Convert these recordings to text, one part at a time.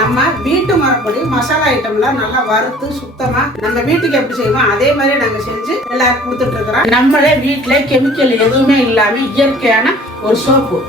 நம்ம வீட்டு மரப்படி மசாலா ஐட்டம்லாம் நல்லா வறுத்து சுத்தமா நம்ம வீட்டுக்கு எப்படி செய்வோம் அதே மாதிரி நாங்க செஞ்சு எல்லாருக்கும் கொடுத்துட்டு இருக்கிறோம். நம்மளே வீட்டுல கெமிக்கல் எதுவுமே இல்லாம இயற்கையான ஒரு சோப்பு,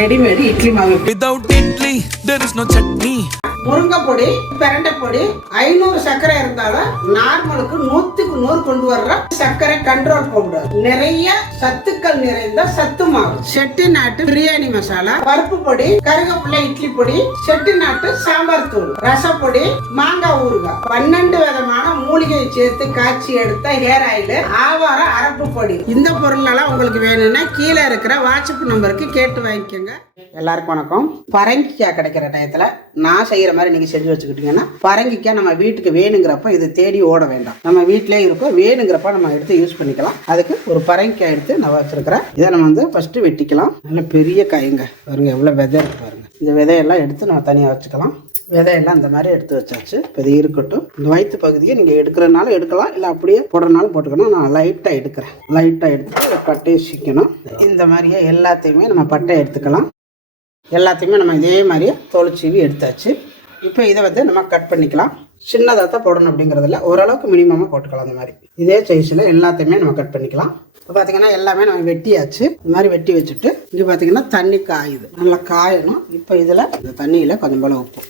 ரெடிமேடு இட்லி மாவு. Without idli, there is no chutney. முருங்கை பொடி, பிரண்டை பொடி, 500 சர்க்கரை இருந்தாலும் நார்மலுக்கு 100க்கு 100 கொண்டு வர்ற சர்க்கரை கண்ட்ரோல் பவுடர், நிறைய சத்துக்கள் நிறைந்த சத்து மாவு, செட்டிநாட்டு பிரியாணி மசாலா, பருப்பு பொடி, கருவேப்பிலை இட்லி பொடி, செட்டிநாட்டு சாம்பார் தூள், ரசப்பொடி, மாங்காய் ஊறுகாய், 12 விதமான மூலிகை சேர்த்து காய்ச்சி எடுத்த ஹேர் ஆயில், ஆவார அரப்பு பொடி. இந்த பொருள் எல்லாம் உங்களுக்கு வேணும்னா கீழே இருக்கிற வாட்ஸ்அப் நம்பருக்கு கேட்டு வாங்கிக்கோங்க. எல்லாருக்கும் வணக்கம். பரங்கிக்காய் கிடைக்கிற டயத்துல நான் செய்யற மாதிரி நீங்க செஞ்சு வச்சுக்கிட்டீங்கன்னா பரங்கிக்காய் நம்ம வீட்டுக்கு வேணுங்கிறப்ப இது தேடி ஓட வேண்டாம், நம்ம வீட்டிலே இருக்கும், வேணுங்கிறப்ப நம்ம எடுத்து யூஸ் பண்ணிக்கலாம். அதுக்கு ஒரு பரங்கிக்காய் எடுத்து நான் வச்சிருக்கிறேன். இதை நம்ம வந்து ஃபர்ஸ்ட் வெட்டிக்கலாம். நல்ல பெரிய காய்ங்க பாருங்க, எவ்வளவு விதை இருக்கு பாருங்க. இந்த விதையெல்லாம் எடுத்து நம்ம தனியாக வச்சுக்கலாம். விதையெல்லாம் இந்த மாதிரி எடுத்து வச்சாச்சு. இப்போ இது இருக்கட்டும். இந்த வயிற்று பகுதியை நீங்கள் எடுக்கிறனால எடுக்கலாம், இல்லை அப்படியே போடுறனாலும் போட்டுக்கணும். நான் லைட்டாக எடுக்கிறேன். லைட்டாக எடுத்துட்டு பட்டையை சிக்கணும். இந்த மாதிரியே எல்லாத்தையுமே நம்ம பட்டை எடுத்துக்கலாம். எல்லாத்தையுமே நம்ம இதே மாதிரியே தோல் சீவி எடுத்தாச்சு. இப்போ இதை வந்து நம்ம கட் பண்ணிக்கலாம். சின்னதாக தான் போடணும் அப்படிங்கிறதுல ஓரளவுக்கு மினிமமாக போட்டுக்கலாம். அந்த மாதிரி இதே சைஸில் எல்லாத்தையுமே நம்ம கட் பண்ணிக்கலாம். இப்போ பார்த்தீங்கன்னா எல்லாமே நம்ம வெட்டியாச்சு. இந்த மாதிரி வெட்டி வச்சுட்டு இங்கே பார்த்தீங்கன்னா தண்ணி காயுது, நல்லா காயணும். இப்போ இதில் இந்த தண்ணியில் கொஞ்சம் போல் உப்பு,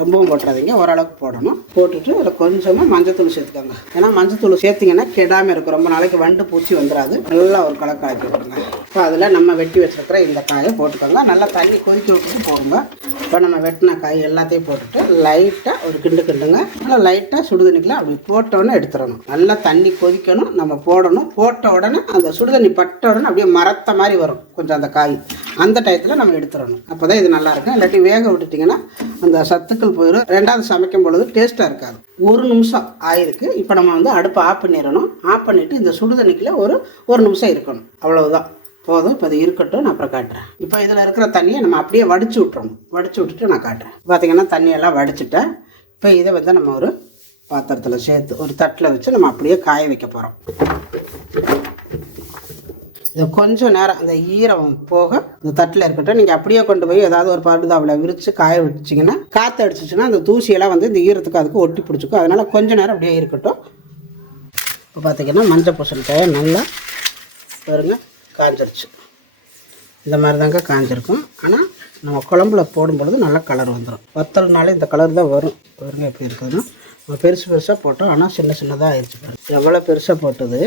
ரொம்பவும் போட்டுறாதீங்க, ஓரளவுக்கு போடணும். போட்டுட்டு அதில் கொஞ்சமாக மஞ்சத்தூள் சேர்த்துக்கோங்க. ஏன்னா மஞ்சத்தூள் சேர்த்திங்கன்னா கெடாமல் இருக்கும், ரொம்ப நாளைக்கு வண்டு பூச்சி வந்துடாது. நல்லா ஒரு கலர் காய்ச்சி விடுங்க. இப்போ அதில் நம்ம வெட்டி வச்சுருக்கிற இந்த காயை போட்டுக்கோங்க. நல்லா தண்ணி கொதிக்க விட்டுட்டு போடுங்க. இப்போ நம்ம வெட்டின காய் எல்லாத்தையும் போட்டுட்டு லைட்டாக ஒரு கிண்டுங்க. நல்லா லைட்டாக சுடுதண்ணிக்கலாம் அப்படி போட்டோன்னே எடுத்துடணும். நல்லா தண்ணி கொதிக்கணும், நம்ம போடணும். போட்ட உடனே அந்த சுடுதண்ணி பட்ட உடனே அப்படியே மரத்த மாதிரி வரும் கொஞ்சம் அந்த காய். அந்த டயத்தில் நம்ம எடுத்துடணும். அப்போ தான் இது நல்லாயிருக்கும். இல்லாட்டி வேக விட்டுட்டிங்கன்னா அந்த சத்துக்கள் போயிடும். ரெண்டாவது சமைக்கும் பொழுது டேஸ்ட்டாக இருக்காது. 1 நிமிஷம் ஆயிருக்கு. இப்போ நம்ம வந்து அடுப்பை ஆஃப் பண்ணிடணும். ஆஃப் பண்ணிவிட்டு இந்த சுடுதண்ணிக்குள்ள ஒரு நிமிஷம் இருக்கணும். அவ்வளவுதான் போதும். இப்போ அது இருக்கட்டும், நான் அப்புறம் காட்டுறேன். இப்போ இதில் இருக்கிற தண்ணியை நம்ம அப்படியே வடிச்சு விட்டுறணும். வடிச்சு விட்டுட்டு நான் காட்டுறேன். பார்த்தீங்கன்னா தண்ணியெல்லாம் வடிச்சிட்டேன். இப்போ இதை வந்து நம்ம ஒரு பாத்திரத்தில் சேர்த்து ஒரு தட்டில் வச்சு நம்ம அப்படியே காய வைக்க போகிறோம். இதை கொஞ்சம் நேரம் அந்த ஈரம் போக இந்த தட்டில் இருக்கட்டும். நீங்கள் அப்படியே கொண்டு போய் ஏதாவது ஒரு படுதாவில் விரித்து காய வச்சிங்கன்னா காற்று அடிச்சிச்சுன்னா அந்த தூசியெல்லாம் வந்து இந்த ஈரத்துக்கு அதுக்கு ஒட்டி பிடிச்சிக்கும். அதனால் கொஞ்சம் நேரம் அப்படியே இருக்கட்டும். இப்போ பார்த்தீங்கன்னா மஞ்சள் பூசணிக்காயை நல்லா பாருங்க காஞ்சிருச்சு. இந்த மாதிரி தாங்க காஞ்சிருக்கும். ஆனால் நம்ம குழம்புல போடும்பொழுது நல்லா கலர் வந்துடும். வத்தல்னாலே இந்த கலர் தான் வரும். பாருங்க எப்படி இருக்குதுன்னா நம்ம பெருசாக போட்டோம், ஆனால் சின்னதாக ஆயிடுச்சு. பாருங்க எவ்வளோ பெருசாக போட்டது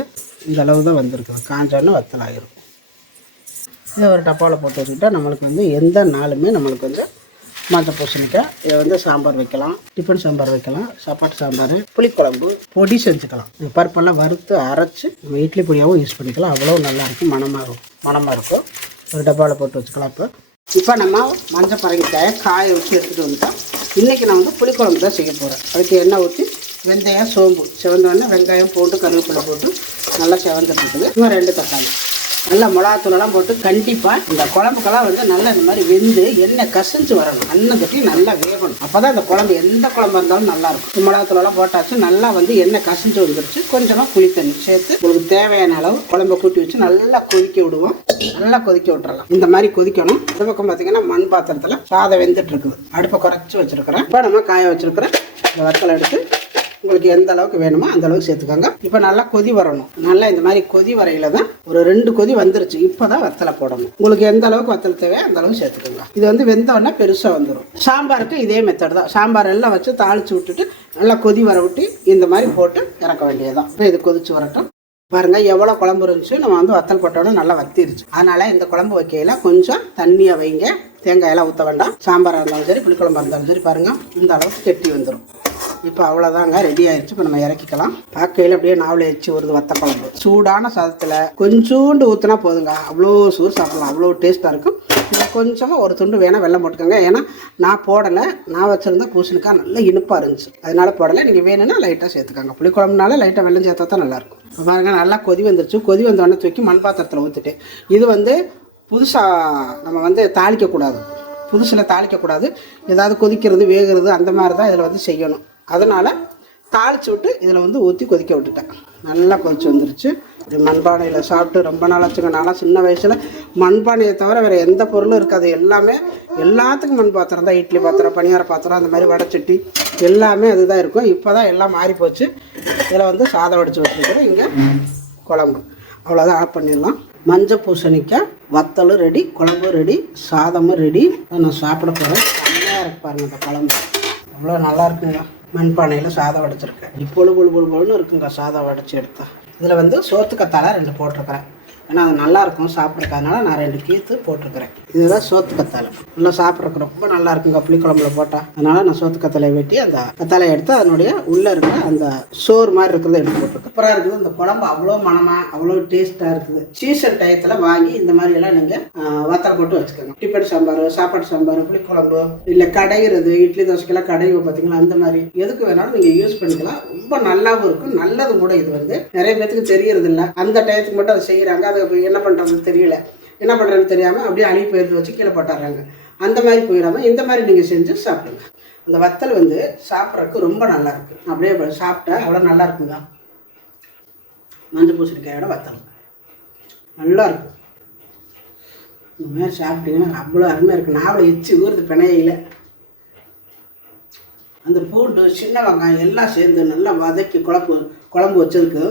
இந்த அளவு தான் வந்திருக்குது. காஞ்சோன்னு வத்தல் ஆகிரும். இதை ஒரு டப்பாவில் போட்டு வச்சுக்கிட்டால் நம்மளுக்கு வந்து எந்த நாளுமே நம்மளுக்கு வந்து மஞ்சள் பூசணிக்காய் இதை வந்து சாம்பார் வைக்கலாம், டிஃபன் சாம்பார் வைக்கலாம், சாப்பாட்டு சாம்பார், புளிக்குழம்பு, பொடி செஞ்சுக்கலாம். இந்த பருப்பெல்லாம் வறுத்து அரைச்சி நம்ம இட்லி பொடியாகவும் யூஸ் பண்ணிக்கலாம். அவ்வளோ நல்லாயிருக்கும், மணமாக இருக்கும். ஒரு டப்பாவில் போட்டு வச்சுக்கலாம். இப்போ நம்ம மஞ்சள் பரங்கிக்காயை காய வச்சு எடுத்துகிட்டு வந்துட்டோம். இன்றைக்கி நான் வந்து புளிக்குழம்பு தான் செய்ய போகிறேன். அதுக்கு எண்ணெய் ஊற்றி வெந்தயம், சோம்பு செவந்தோடனே வெங்காயம் போட்டு கருவேப்பிலை போட்டு நல்லா செவந்துட்டு இருக்குது. இன்னும் 2 தக்காளி நல்லா மிளகாத்தூளெல்லாம் போட்டு கண்டிப்பாக இந்த குழம்புக்கெல்லாம் வந்து நல்லா இந்த மாதிரி வெந்து எண்ணெய் கசிஞ்சு வரணும். அண்ணன் தொட்டி நல்லா வேகணும். அப்போ தான் இந்த குழம்பு எந்த குழம்பு இருந்தாலும் நல்லாயிருக்கும். மிளகாத்தூளெல்லாம் போட்டாச்சு. நல்லா வந்து எண்ணெய் கசிஞ்சு வந்துருச்சு. கொஞ்சமாக புளி தண்ணி சேர்த்து உங்களுக்கு தேவையான அளவு குழம்பை கூட்டி வச்சு நல்லா கொதிக்க விடுவோம். நல்லா கொதிக்க விட்டுறலாம். இந்த மாதிரி கொதிக்கணும். இந்த பக்கம் பார்த்தீங்கன்னா மண் பாத்திரத்தில் சாதம் வெந்துட்டு இருக்குது. அடுப்பை குறைச்சி வச்சுருக்கிறேன். இப்போ நம்ம காய வச்சுருக்கிறேன் இந்த வத்தலை எடுத்து உங்களுக்கு எந்த அளவுக்கு வேணுமோ அந்த அளவுக்கு சேர்த்துக்கோங்க. இப்போ நல்லா கொதி வரணும். நல்லா இந்த மாதிரி கொதி வரையில தான் ஒரு 2 கொதி வந்துருச்சு. இப்போ தான் வத்தலை போடணும். உங்களுக்கு எந்த அளவுக்கு வத்தல் தேவையோ அந்த அளவுக்கு சேர்த்துக்கோங்க. இது வந்து வெந்தோடனே பெருசாக வந்துடும். சாம்பாருக்கு இதே மெத்தட் தான். சாம்பார் எல்லாம் வச்சு தாளித்து விட்டுட்டு நல்லா கொதி வர விட்டு இந்த மாதிரி போட்டு இறக்க வேண்டியதுதான். இப்போ இது கொதிச்சு வரட்டும். பாருங்க எவ்வளோ குழம்பு இருந்துச்சு. நம்ம வந்து வத்தல் போட்டோன்னா நல்லா வத்திருச்சு. அதனால இந்த குழம்பு வைக்கையில கொஞ்சம் தண்ணியை வைங்க. தேங்காயெல்லாம் ஊற்ற வேண்டாம். சாம்பாராக இருந்தாலும் சரி, புளிக்குழம்பா இருந்தாலும் சரி, பாருங்க இந்த அளவுக்கு கெட்டி வந்துடும். இப்போ அவ்வளோதாங்க, ரெடி ஆயிடுச்சு. இப்போ நம்ம இறக்கிக்கலாம். பார்க்கையில் அப்படியே நாவல் எச்சு வருது வத்த குழம்பு. சூடான சாதத்தில் கொஞ்சோண்டு ஊற்றினா போதுங்க, அவ்வளோ சூடு சாப்பிடலாம். அவ்வளோ டேஸ்ட்டாக இருக்கும். கொஞ்சமாக ஒரு துண்டு வேணால் வெல்லம் போட்டுக்கோங்க. ஏன்னா நான் போடலை, நான் வச்சுருந்தா பூசணிக்காய் நல்லா இனிப்பாக இருந்துச்சு, அதனால போடலை. நீங்கள் வேணும்னா லைட்டாக சேர்த்துக்காங்க. புளிக்குழம்புனால லைட்டாக வெல்லம் சேர்த்தா தான் நல்லாயிருக்கும். பாருங்கள் நல்லா கொதி வந்துருச்சு. கொதி வந்தோடனே தூக்கி மண் பாத்திரத்தில் ஊற்றிட்டு இது வந்து புதுசாக நம்ம வந்து தாளிக்கக்கூடாது. புதுசில் தாளிக்கக்கூடாது. ஏதாவது கொதிக்கிறது வேகிறது அந்த மாதிரி தான் இதில் வந்து செய்யணும். அதனால் தாளித்து விட்டு இதில் வந்து ஊற்றி கொதிக்க விட்டுட்டேன். நல்லா கொதிச்சு வந்துருச்சு. இது மண்பானையில் சாப்பிட்டு ரொம்ப நாள் ஆச்சுங்க. நான்லாம் சின்ன வயசில் மண்பானையை தவிர வேறு எந்த பொருளும் இருக்காது. எல்லாமே எல்லாத்துக்கும் மண் பாத்திரம் தான். இட்லி பாத்திரம், பணியார பாத்திரம், அந்த மாதிரி வடைச்சட்டி எல்லாமே அதுதான் இருக்கும். இப்போ தான் எல்லாம் மாறி போச்சு. இதில் வந்து சாதம் வடித்து வச்சுருக்கிறேன். இங்கே குழம்பு அவ்வளோதான். ஆஃப் பண்ணிடலாம். மஞ்சள் பூசணிக்காய் வத்தலும் ரெடி, குழம்பும் ரெடி, சாதமும் ரெடி. நான் சாப்பிட போகிறேன். செம்மையாக இருக்கு பாருங்கள் இந்த குழம்பு. அவ்வளோ நல்லா இருக்குங்க. மண்பானையில் சாதம் வடிச்சிருக்கேன். பொழு பொழு பொழு பொழுன்னு இருக்குங்க சாதம் வடித்து எடுத்தேன். இதில் வந்து சோத்துக்கத்தாழை 2 போட்டிருக்கிறேன். ஏன்னா அது நல்லாயிருக்கும் சாப்பிட்றதுனால நான் 2 கீத்து போட்டிருக்கிறேன். இதுதான் சோத்துக்கத்தாழை. நல்லா சாப்பிட்றதுக்கு ரொம்ப நல்லா இருக்குங்க புளிக்குழம்புல போட்டால். அதனால் நான் சோத்துக்கத்தாழையை வெட்டி அந்த கத்தாழையை எடுத்து அதனுடைய உள்ளே இருக்கிற அந்த சோறு மாதிரி இருக்கிறத எடுத்து போட்டிருக்கேன். சூப்பராக இருக்குது. இந்த குழம்பு அவ்வளோ மனமாக அவ்வளோ டேஸ்ட்டாக இருக்குது. சீசன் டயத்தில் வாங்கி இந்த மாதிரியெல்லாம் நீங்கள் வத்தலை போட்டு வச்சுக்கோங்க. டிஃபன் சாம்பார், சாப்பாடு சாம்பார், புளிக்குழம்பு, இல்லை கடைகிறது, இட்லி தோசைக்கெல்லாம் கடையும் பார்த்தீங்களா, அந்த மாதிரி எதுக்கு வேணாலும் நீங்கள் யூஸ் பண்ணிக்கலாம். ரொம்ப நல்லாவும் இருக்கும். நல்லது கூட. இது வந்து நிறைய பேத்துக்கு தெரியறது இல்லை. அந்த டயத்துக்கு மட்டும் அதை செய்கிறாங்க. அது என்ன பண்ணுறதுன்னு தெரியல. என்ன பண்ணுறதுன்னு தெரியாமல் அப்படியே அழி போயிருந்து வச்சு கீழே போட்டுறாங்க. அந்த மாதிரி போயிடாமல் இந்த மாதிரி நீங்கள் செஞ்சு சாப்பிடுங்க. அந்த வத்தல் வந்து சாப்பிட்றதுக்கு ரொம்ப நல்லா இருக்கு. அப்படியே சாப்பிட்டா அவ்வளோ நல்லா இருக்குங்க. மஞ்சள் பூசணிக்காயோட வத்தல் நல்லா இருக்கும். இந்த மாதிரி சாப்பிட்டீங்கன்னா அவ்வளோ அருமையாக இருக்குது. நாவலை எச்சி ஊறுது பிணையில. அந்த பூண்டு, சின்ன வெங்காயம் எல்லாம் சேர்ந்து நல்லா வதக்கி குழம்பு வச்சிருக்கு.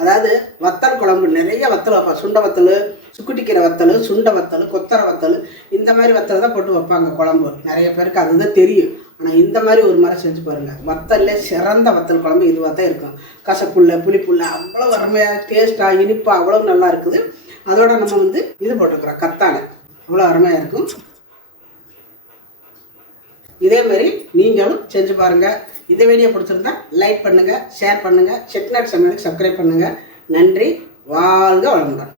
அதாவது வத்தல் குழம்பு நிறைய வத்தல் வைப்பாங்க. சுண்டை வத்தல், சுக்குட்டிக்கீரை வத்தல், சுண்டை வத்தல், கொத்தரை வத்தல், இந்த மாதிரி வத்தல் தான் போட்டு வைப்பாங்க குழம்பு. நிறைய பேருக்கு அதுதான் தெரியும். ஆனால் இந்த மாதிரி ஒரு முறை செஞ்சு பாருங்கள். வத்தல்ல சிறந்த வத்தல் குழம்பு இதுவாக தான் இருக்கும். கசப்புள்ள, புளிப்புள்ள, அவ்வளோ அருமையாக டேஸ்ட்டாக இனிப்பாக அவ்வளோ நல்லா இருக்குது. அதோட நம்ம வந்து இது போட்டுக்கிறோம் கத்தாழை. அவ்வளோ அருமையாக இருக்கும். இதேமாரி நீங்களும் செஞ்சு பாருங்கள். இந்த வீடியோ பிடிச்சிருந்தா லைக் பண்ணுங்கள், ஷேர் பண்ணுங்கள், செட்டிநாடு சமையலுக்கு சப்ஸ்கிரைப் பண்ணுங்கள். நன்றி. வாழ்க வளமுடன்.